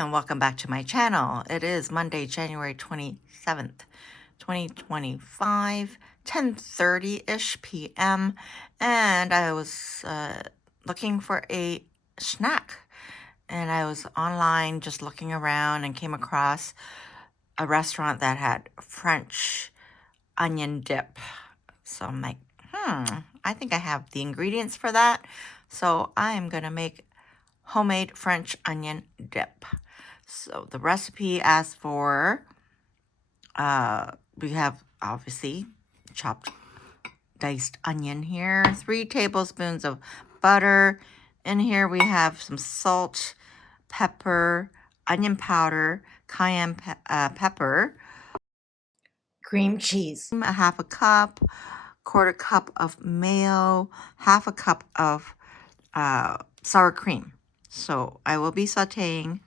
and welcome back to my channel. It is Monday, January 27th, 2025, 10:30-ish p.m. and I was looking for a snack, and I was online just looking around and came across a restaurant that had French onion dip. So I'm like, I think I have the ingredients for that. So I am going to make homemade French onion dip. So the recipe asks for, we have obviously chopped diced onion here, 3 tablespoons of butter. In here we have some salt, pepper, onion powder, cayenne pepper, cream cheese, a half a cup, quarter cup of mayo, half a cup of sour cream. So I will be sauteing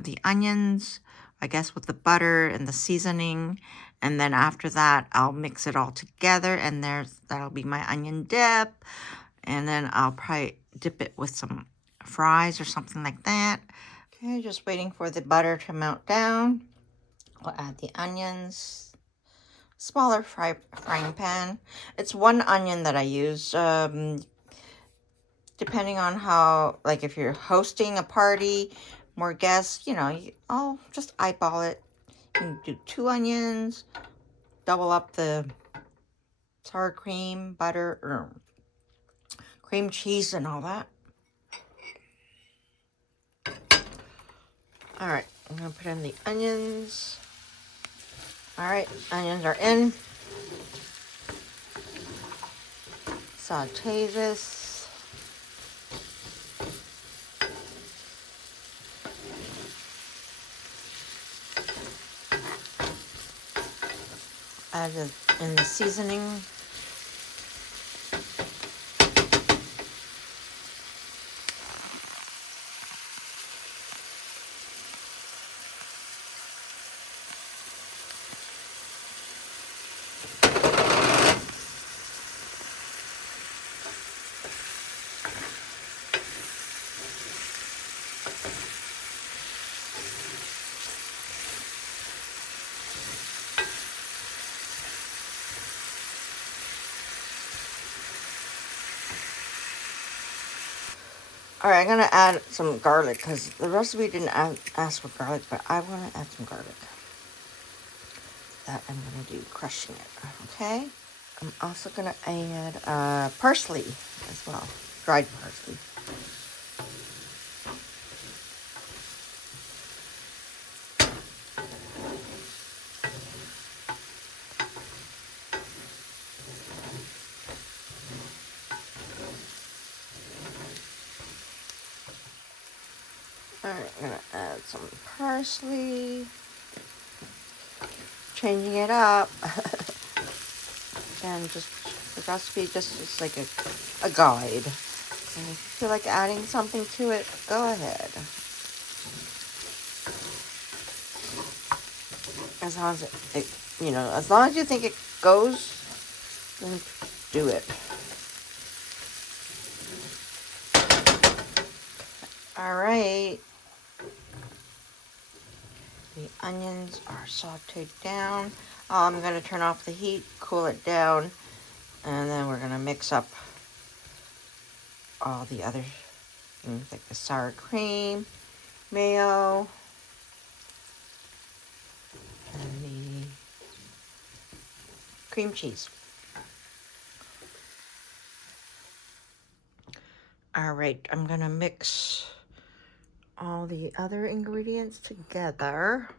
the onions, I guess, with the butter and the seasoning, and then after that I'll mix it all together, and that'll be my onion dip. And then I'll probably dip it with some fries or something like that. Okay, just waiting for the butter to melt down. I'll add the onions. Smaller frying pan. It's 1 onion that I use. Depending on how, like if you're hosting a party, more guests, I'll just eyeball it. You can do 2 onions, double up the sour cream, butter, or cream cheese and all that. All right, I'm gonna put in the onions. All right, onions are in. Saute this. Add in the seasoning. All right, I'm gonna add some garlic because the recipe didn't ask for garlic, but I want to add some garlic. That I'm gonna do crushing it. Okay. I'm also gonna add parsley as well, dried parsley. All right, I'm gonna add some parsley. Changing it up. And just the recipe just is like a guide. And if you feel like adding something to it, go ahead. As long as as long as you think it goes, then do it. All right. The onions are sauteed down. I'm going to turn off the heat, cool it down, and then we're going to mix up all the other things like the sour cream, mayo, and the cream cheese. All right, I'm going to mix all the other ingredients together.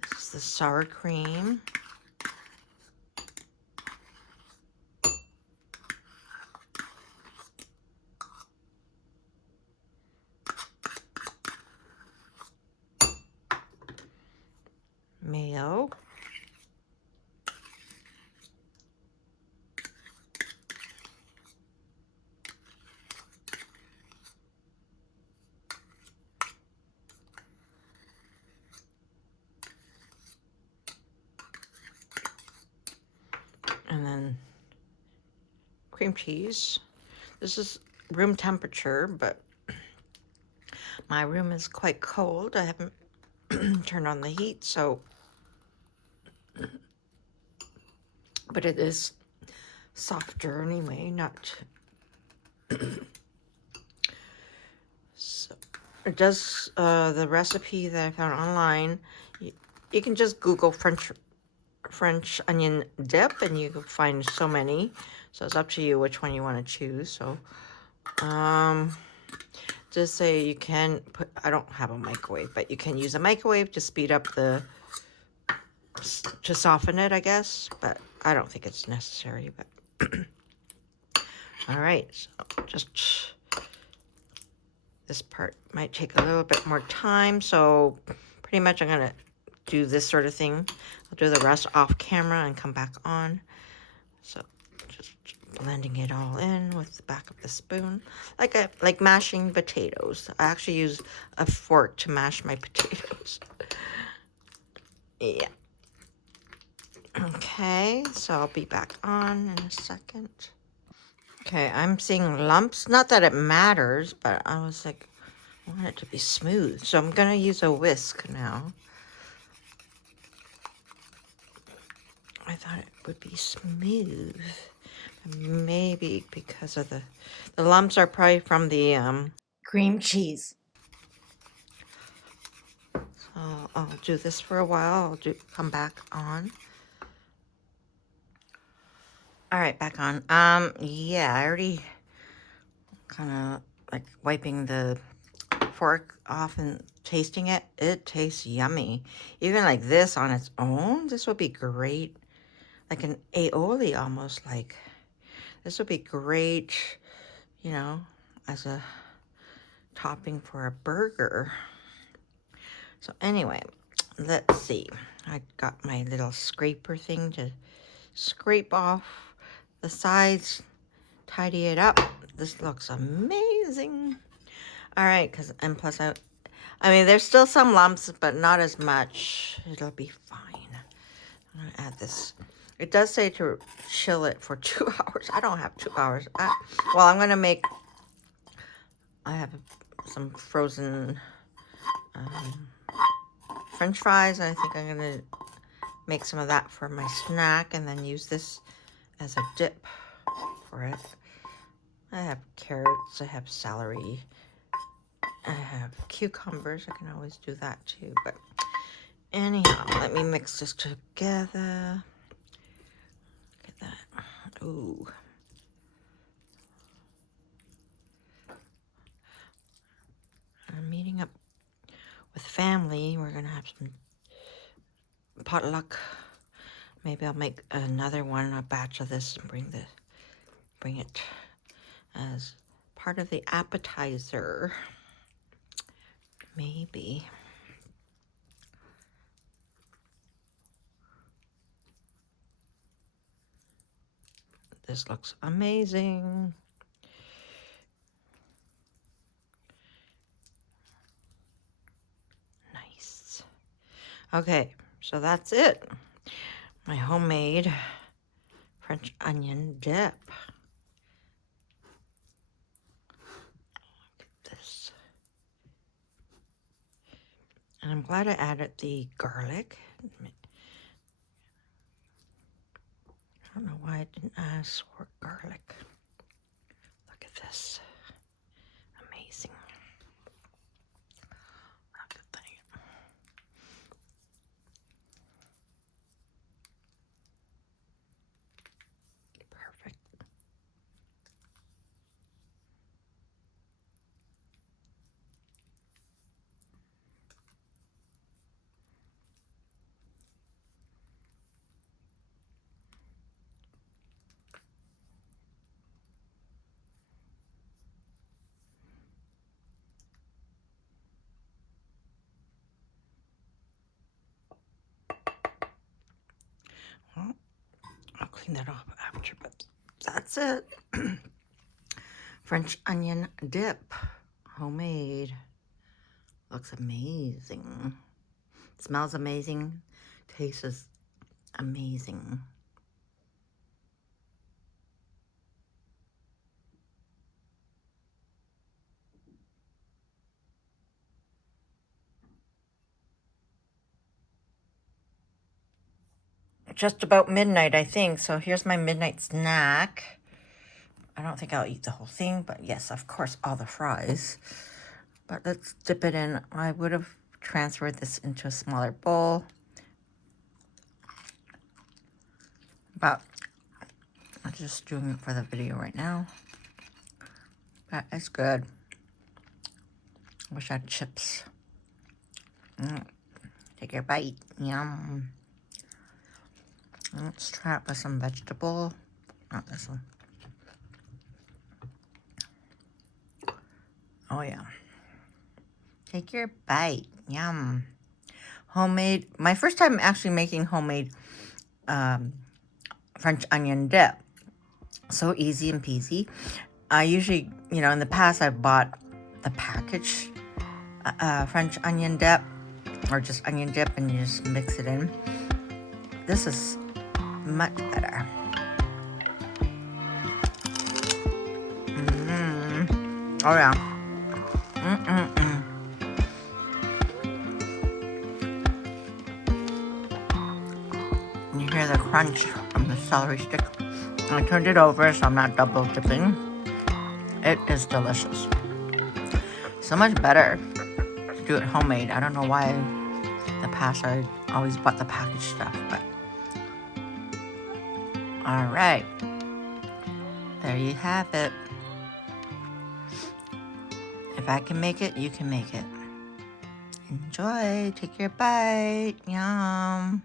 This is the sour cream. Mayo. And then cream cheese. This is room temperature, but my room is quite cold. I haven't turned on the heat, so, but it is softer anyway, not, so it does, the recipe that I found online, you can just Google French onion dip and you can find so many, so it's up to you which one you want to choose. So just say you can put, I don't have a microwave, but you can use a microwave to speed up to soften it, I guess, but I don't think it's necessary. But all right, so just this part might take a little bit more time, so pretty much I'm gonna do this sort of thing. I'll do the rest off camera and come back on. So just blending it all in with the back of the spoon, like mashing potatoes. I actually use a fork to mash my potatoes. Yeah. Okay, so I'll be back on in a second. Okay, I'm seeing lumps. Not that it matters, but I was like, I want it to be smooth. So I'm gonna use a whisk now. I thought it would be smooth. Maybe because of the lumps are probably from the cream cheese. So I'll do this for a while. Come back on. All right, back on. Yeah, I already kind of like wiping the fork off and tasting it. It tastes yummy. Even like this on its own, this would be great. Like an aioli almost, like. This would be great, you know, as a topping for a burger. So anyway, let's see. I got my little scraper thing to scrape off the sides, tidy it up. This looks amazing. All right, and plus I mean, there's still some lumps, but not as much. It'll be fine. I'm gonna add this. It does say to chill it for 2 hours. I don't have 2 hours. Well, I'm gonna make, I have some frozen French fries. I think I'm gonna make some of that for my snack and then use this as a dip for it. I have carrots, I have celery, I have cucumbers. I can always do that too, but anyhow, let me mix this together. Look at that. Ooh. I'm meeting up with family. We're gonna have some potluck. Maybe I'll make another one, a batch of this, and bring it as part of the appetizer. Maybe. This looks amazing. Nice. Okay, so that's it. My homemade French onion dip. Look at this. And I'm glad I added the garlic. I don't know why I didn't ask for garlic. Look at this. Amazing. Look at that. Perfect. Well, I'll clean that off after, but that's it. French onion dip, homemade. Looks amazing. Smells amazing. Tastes amazing. just about midnight, I think. So here's my midnight snack. I don't think I'll eat the whole thing, but yes, of course, all the fries. But let's dip it in. I would have transferred this into a smaller bowl, but I'm just doing it for the video right now. But it's good. Wish I had chips. Take a bite. Yum. Let's try it with some vegetable. Not this one. Oh yeah. Take your bite. Yum. Homemade. My first time actually making homemade French onion dip. So easy and peasy. I usually, you know, in the past I bought the package French onion dip, or just onion dip, and you just mix it in. This is much better. Oh yeah. You hear the crunch from the celery stick. I turned it over so I'm not double dipping. It is delicious. So much better to do it homemade. I don't know why in the past I always bought the packaged stuff, but all right. There you have it. If I can make it, you can make it. Enjoy. Take your bite. Yum.